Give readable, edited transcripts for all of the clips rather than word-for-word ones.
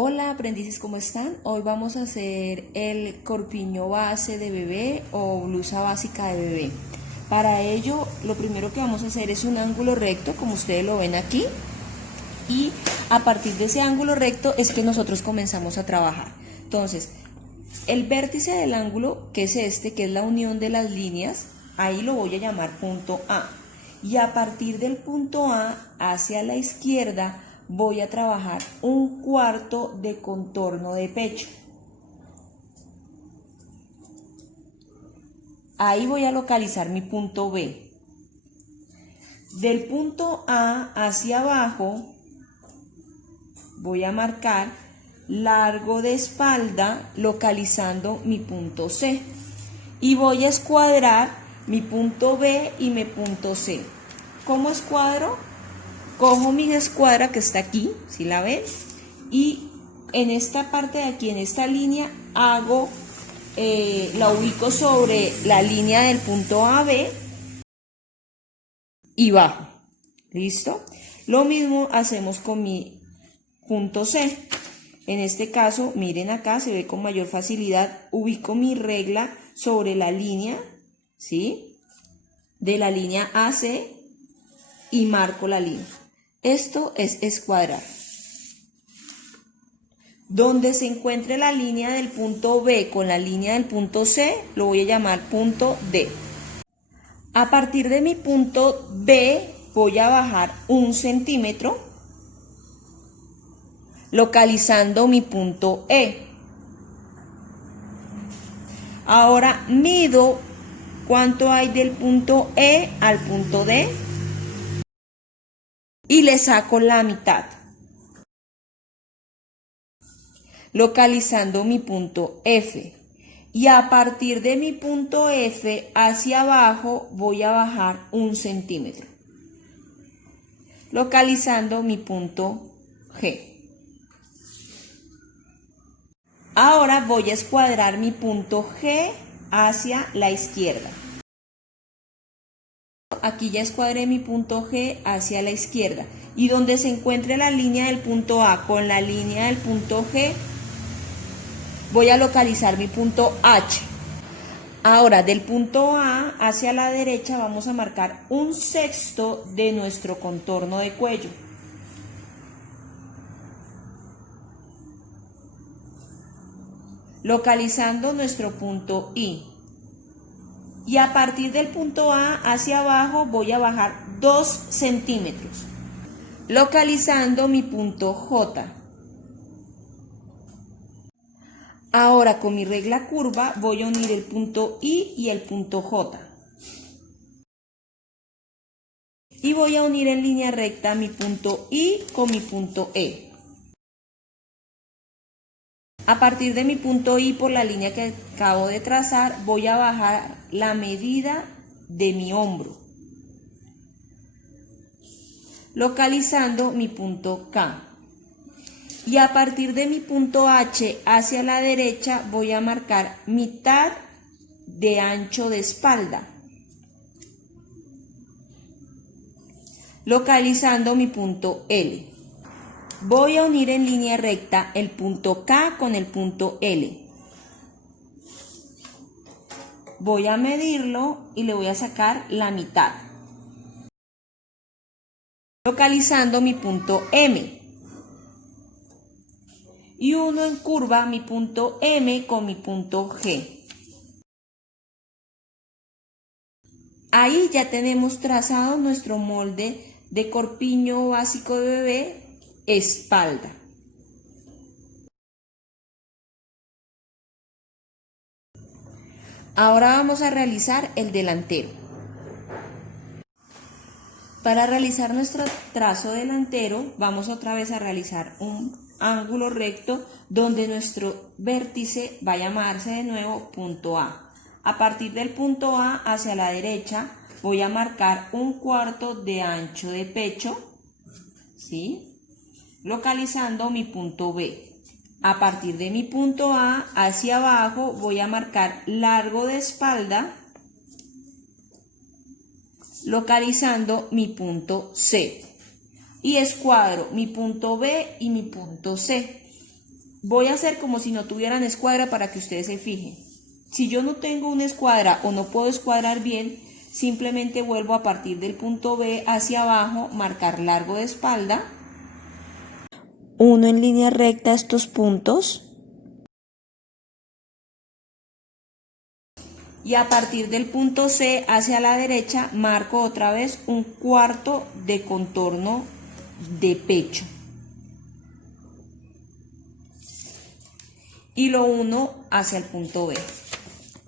Hola aprendices, ¿cómo están? Hoy vamos a hacer el corpiño base de bebé o blusa básica de bebé. Para ello, lo primero que vamos a hacer es un ángulo recto, como ustedes lo ven aquí. Y a partir de ese ángulo recto es que nosotros comenzamos a trabajar. Entonces, el vértice del ángulo, que es este, que es la unión de las líneas, ahí lo voy a llamar punto A. Y a partir del punto A hacia la izquierda voy a trabajar un cuarto de contorno de pecho. Ahí voy a localizar mi punto B. Del punto A hacia abajo voy a marcar largo de espalda localizando mi punto C. Y voy a escuadrar mi punto B y mi punto C. ¿Cómo escuadro? Cojo mi escuadra que está aquí, si la ven, y en esta parte de aquí, en esta línea, la ubico sobre la línea del punto AB y bajo. ¿Listo? Lo mismo hacemos con mi punto C. En este caso, miren acá, se ve con mayor facilidad, ubico mi regla sobre la línea, ¿sí? De la línea AC y marco la línea. Esto es escuadrar. Donde se encuentre la línea del punto B con la línea del punto C, lo voy a llamar punto D. A partir de mi punto B, voy a bajar 1 centímetro, localizando mi punto E. Ahora mido cuánto hay del punto E al punto D y le saco la mitad, localizando mi punto F. Y a partir de mi punto F hacia abajo voy a bajar 1 centímetro, localizando mi punto G. Ahora voy a escuadrar mi punto G hacia la izquierda. Aquí ya escuadré mi punto G hacia la izquierda. Y donde se encuentre la línea del punto A con la línea del punto G, voy a localizar mi punto H. Ahora, del punto A hacia la derecha vamos a marcar 1/6 de nuestro contorno de cuello. Localizando nuestro punto I. Y a partir del punto A hacia abajo voy a bajar 2 centímetros, localizando mi punto J. Ahora con mi regla curva voy a unir el punto I y el punto J. Y voy a unir en línea recta mi punto I con mi punto E. A partir de mi punto I por la línea que acabo de trazar voy a bajar la medida de mi hombro, localizando mi punto K. Y a partir de mi punto H hacia la derecha voy a marcar mitad de ancho de espalda, localizando mi punto L. Voy a unir en línea recta el punto K con el punto L. Voy a medirlo y le voy a sacar la mitad, localizando mi punto M. Y uno en curva mi punto M con mi punto G. Ahí ya tenemos trazado nuestro molde de corpiño básico de bebé espalda. Ahora vamos a realizar el delantero. Para realizar nuestro trazo delantero vamos otra vez a realizar un ángulo recto donde nuestro vértice va a llamarse de nuevo punto A. A partir del punto A hacia la derecha voy a marcar 1/4 de ancho de pecho, ¿sí? Localizando mi punto B. A partir de mi punto A hacia abajo voy a marcar largo de espalda, localizando mi punto C. Y escuadro mi punto B y mi punto C. Voy a hacer como si no tuvieran escuadra para que ustedes se fijen. Si yo no tengo una escuadra o no puedo escuadrar bien, simplemente vuelvo a partir del punto B hacia abajo, marcar largo de espalda. Uno en línea recta estos puntos. Y a partir del punto C hacia la derecha, marco otra vez un cuarto de contorno de pecho. Y lo uno hacia el punto B.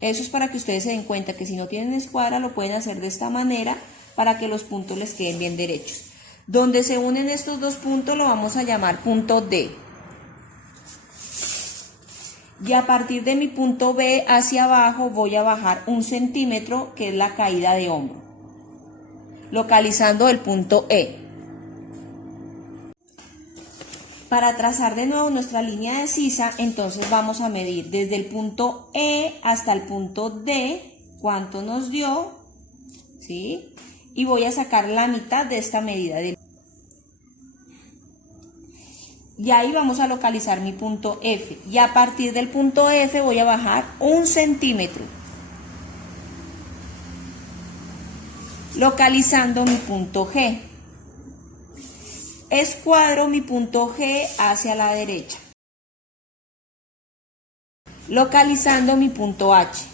Eso es para que ustedes se den cuenta que si no tienen escuadra lo pueden hacer de esta manera para que los puntos les queden bien derechos. Donde se unen estos dos puntos lo vamos a llamar punto D. Y a partir de mi punto B hacia abajo voy a bajar 1 centímetro, que es la caída de hombro, localizando el punto E. Para trazar de nuevo nuestra línea de sisa, entonces vamos a medir desde el punto E hasta el punto D, cuánto nos dio, ¿sí? Y voy a sacar la mitad de esta medida. Y ahí vamos a localizar mi punto F. Y a partir del punto F voy a bajar 1 centímetro, localizando mi punto G. Escuadro mi punto G hacia la derecha, localizando mi punto H.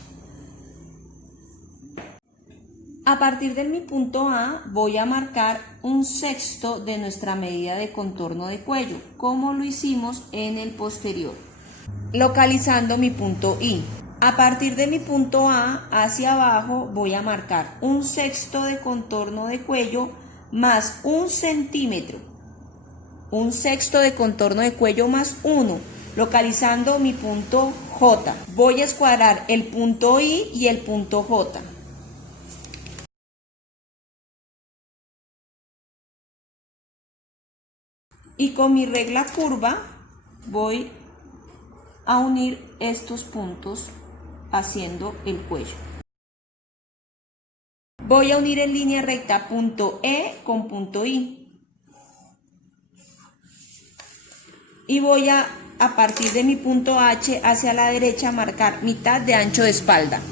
A partir de mi punto A voy a marcar 1/6 de nuestra medida de contorno de cuello, como lo hicimos en el posterior, localizando mi punto I. A partir de mi punto A hacia abajo voy a marcar 1/6 de contorno de cuello más 1 centímetro. 1/6 de contorno de cuello más 1, localizando mi punto J. Voy a escuadrar el punto I y el punto J. Y con mi regla curva voy a unir estos puntos haciendo el cuello. Voy a unir en línea recta punto E con punto I. Y voy a partir de mi punto H hacia la derecha, marcar mitad de ancho de espalda,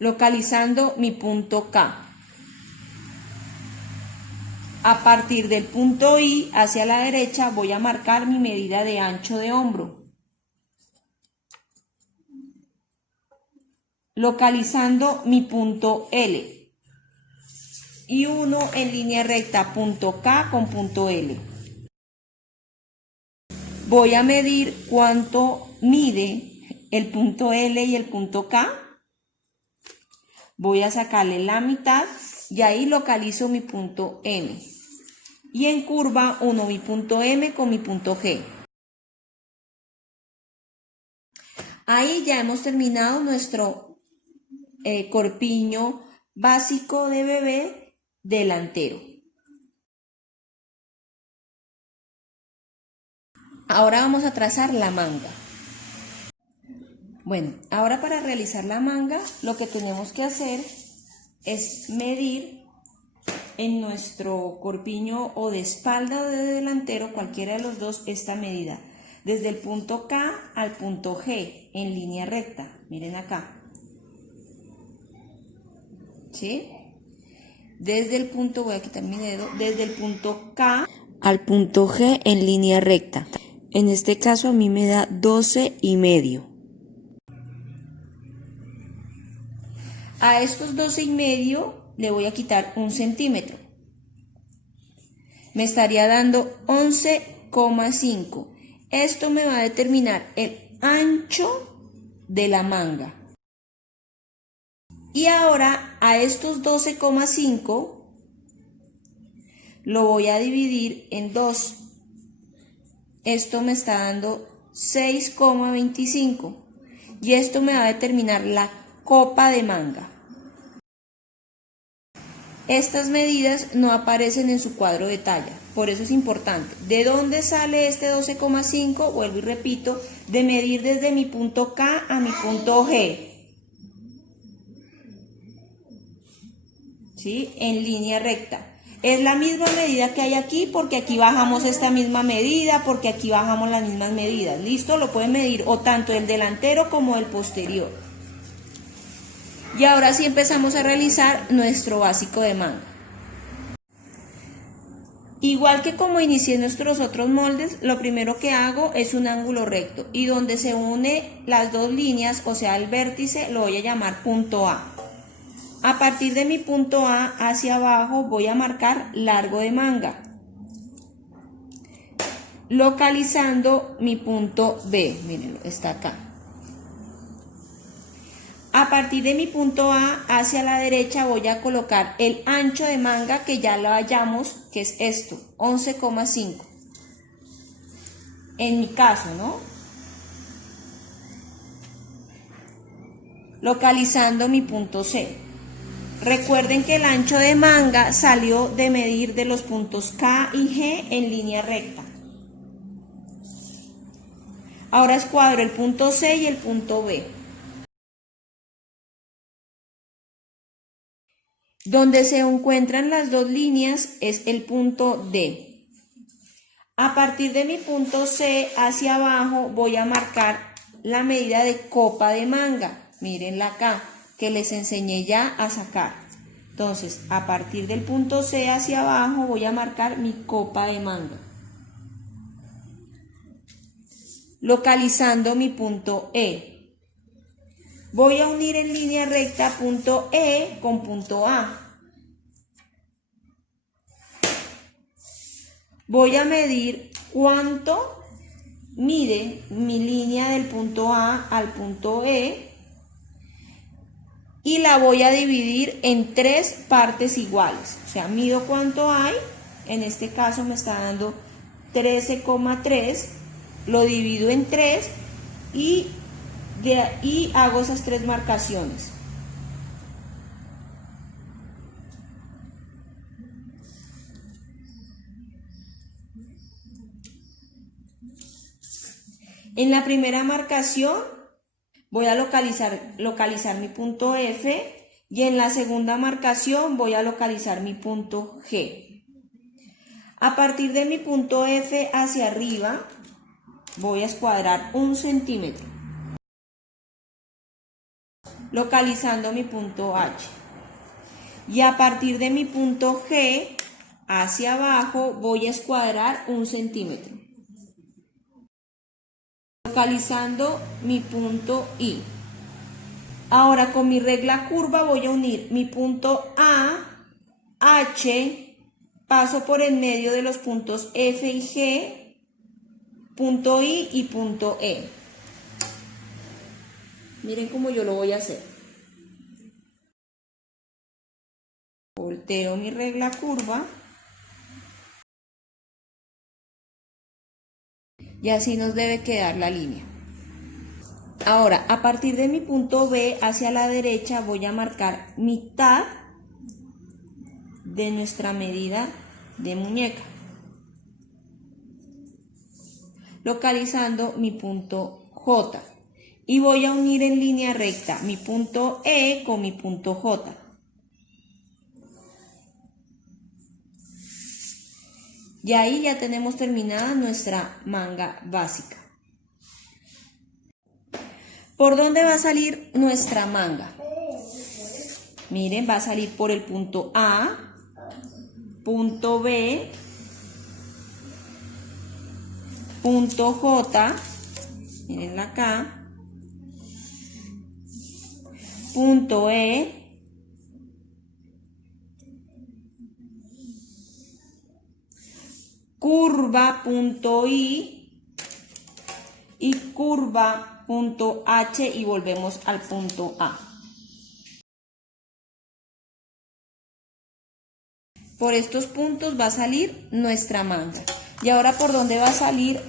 localizando mi punto K. A partir del punto I hacia la derecha voy a marcar mi medida de ancho de hombro, localizando mi punto L. Y uno en línea recta punto K con punto L. Voy a medir cuánto mide el punto L y el punto K. Voy a sacarle la mitad y ahí localizo mi punto M. Y en curva uno mi punto M con mi punto G. Ahí ya hemos terminado nuestro corpiño básico de bebé delantero. Ahora vamos a trazar la manga. Bueno, ahora para realizar la manga lo que tenemos que hacer es medir en nuestro corpiño o de espalda o de delantero, cualquiera de los dos, esta medida. Desde el punto K al punto G en línea recta. Miren acá. ¿Sí? Desde el punto, voy a quitar mi dedo, desde el punto K al punto G en línea recta. En este caso a mí me da 12,5. A estos 12,5 le voy a quitar 1 centímetro. Me estaría dando 11,5. Esto me va a determinar el ancho de la manga. Y ahora a estos 12,5 lo voy a dividir en 2. Esto me está dando 6,25 y esto me va a determinar la copa de manga. Estas medidas no aparecen en su cuadro de talla, por eso es importante. ¿De dónde sale este 12,5? Vuelvo y repito, de medir desde mi punto K a mi punto G. ¿Sí? En línea recta. Es la misma medida que hay aquí, porque aquí bajamos esta misma medida, porque aquí bajamos las mismas medidas. ¿Listo? Lo pueden medir o tanto el delantero como el posterior. Y ahora sí empezamos a realizar nuestro básico de manga. Igual que como inicié nuestros otros moldes, lo primero que hago es un ángulo recto. Y donde se une las dos líneas, o sea el vértice, lo voy a llamar punto A. A partir de mi punto A hacia abajo voy a marcar largo de manga, localizando mi punto B. Mírenlo, está acá. A partir de mi punto A hacia la derecha voy a colocar el ancho de manga que ya lo hallamos, que es esto, 11,5. En mi caso, ¿no? Localizando mi punto C. Recuerden que el ancho de manga salió de medir de los puntos K y G en línea recta. Ahora escuadro el punto C y el punto B. Donde se encuentran las dos líneas es el punto D. A partir de mi punto C hacia abajo voy a marcar la medida de copa de manga. Mírenla acá, que les enseñé ya a sacar. Entonces, a partir del punto C hacia abajo voy a marcar mi copa de manga, localizando mi punto E. Voy a unir en línea recta punto E con punto A. Voy a medir cuánto mide mi línea del punto A al punto E y la voy a dividir en 3 partes iguales. O sea, mido cuánto hay, en este caso me está dando 13,3, lo divido en 3 y hago esas 3 marcaciones. En la primera marcación voy a localizar mi punto F y en la segunda marcación voy a localizar mi punto G. A partir de mi punto F hacia arriba voy a escuadrar 1 centímetro, localizando mi punto H. Y a partir de mi punto G hacia abajo voy a escuadrar 1 centímetro, localizando mi punto I. Ahora con mi regla curva voy a unir mi punto A, H, paso por en medio de los puntos F y G, punto I y punto E. Miren cómo yo lo voy a hacer. Volteo mi regla curva. Y así nos debe quedar la línea. Ahora, a partir de mi punto B hacia la derecha voy a marcar mitad de nuestra medida de muñeca, localizando mi punto J. Y voy a unir en línea recta mi punto E con mi punto J. Y ahí ya tenemos terminada nuestra manga básica. ¿Por dónde va a salir nuestra manga? Miren, va a salir por el punto A, punto B, punto J, mirenla acá, punto E, curva punto I y curva punto H y volvemos al punto A. Por estos puntos va a salir nuestra manga. Y ahora, ¿por dónde va a salir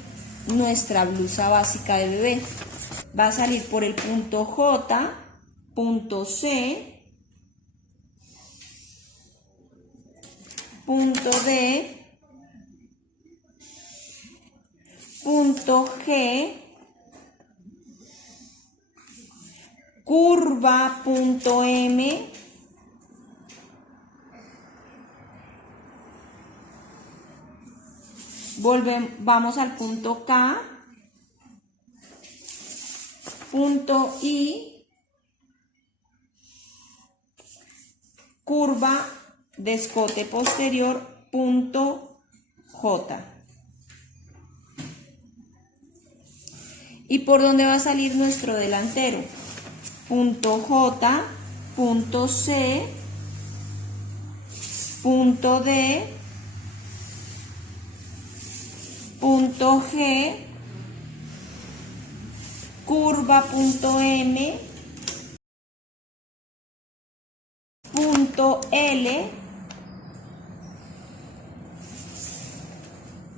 nuestra blusa básica de bebé? Va a salir por el punto J, punto C, punto D, punto G, curva punto M vamos al punto K, punto I, curva de escote posterior, punto J. ¿Y por dónde va a salir nuestro delantero? Punto J, punto C, punto D, punto G, curva punto M, punto L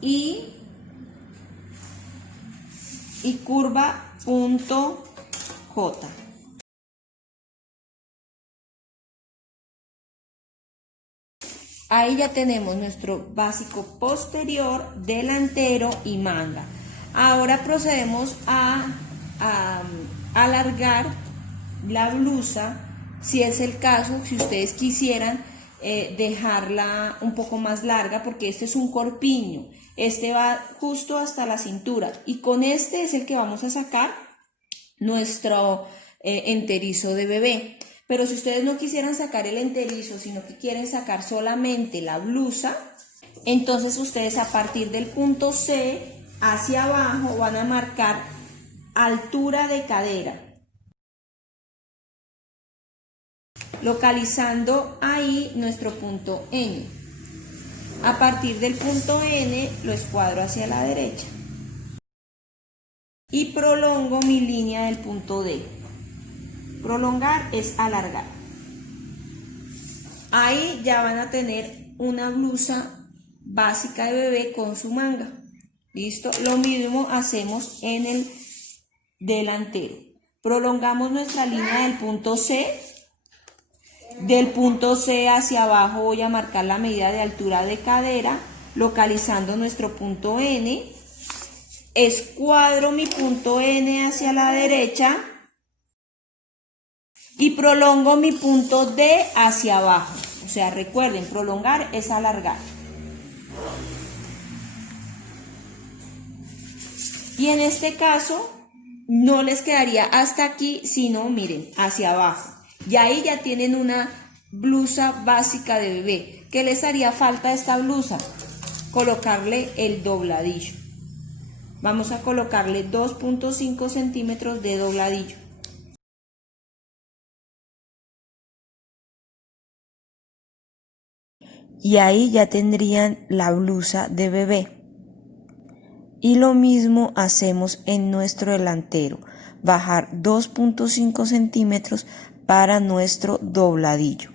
y curva punto J. Ahí ya tenemos nuestro básico posterior, delantero y manga. Ahora procedemos a alargar la blusa, si es el caso, si ustedes quisieran dejarla un poco más larga, porque este es un corpiño, este va justo hasta la cintura y con este es el que vamos a sacar nuestro enterizo de bebé. Pero si ustedes no quisieran sacar el enterizo, sino que quieren sacar solamente la blusa, entonces ustedes a partir del punto C hacia abajo van a marcar altura de cadera, localizando ahí nuestro punto N. A partir del punto N lo escuadro hacia la derecha y prolongo mi línea del punto D. Prolongar es alargar. Ahí ya van a tener una blusa básica de bebé con su manga. ¿Listo? Lo mismo hacemos en el delantero. Prolongamos nuestra línea del punto C. Del punto C hacia abajo voy a marcar la medida de altura de cadera, localizando nuestro punto N. Escuadro mi punto N hacia la derecha y prolongo mi punto D hacia abajo. O sea, recuerden, prolongar es alargar. Y en este caso no les quedaría hasta aquí, sino miren, hacia abajo. Y ahí ya tienen una blusa básica de bebé. ¿Qué les haría falta a esta blusa? Colocarle el dobladillo. Vamos a colocarle 2.5 centímetros de dobladillo. Y ahí ya tendrían la blusa de bebé. Y lo mismo hacemos en nuestro delantero, bajar 2.5 centímetros para nuestro dobladillo.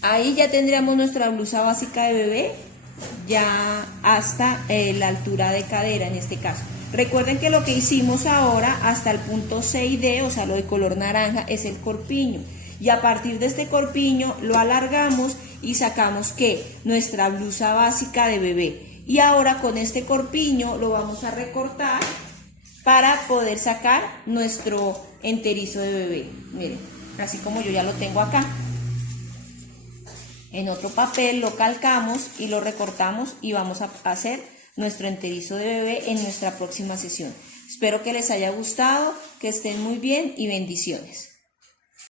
Ahí ya tendríamos nuestra blusa básica de bebé, ya hasta la altura de cadera en este caso. Recuerden que lo que hicimos ahora hasta el punto C y D, o sea lo de color naranja, es el corpiño. Y a partir de este corpiño lo alargamos y sacamos ¿qué? Nuestra blusa básica de bebé. Y ahora con este corpiño lo vamos a recortar para poder sacar nuestro enterizo de bebé. Miren, así como yo ya lo tengo acá. En otro papel lo calcamos y lo recortamos y vamos a hacer nuestro enterizo de bebé en nuestra próxima sesión. Espero que les haya gustado, que estén muy bien y bendiciones.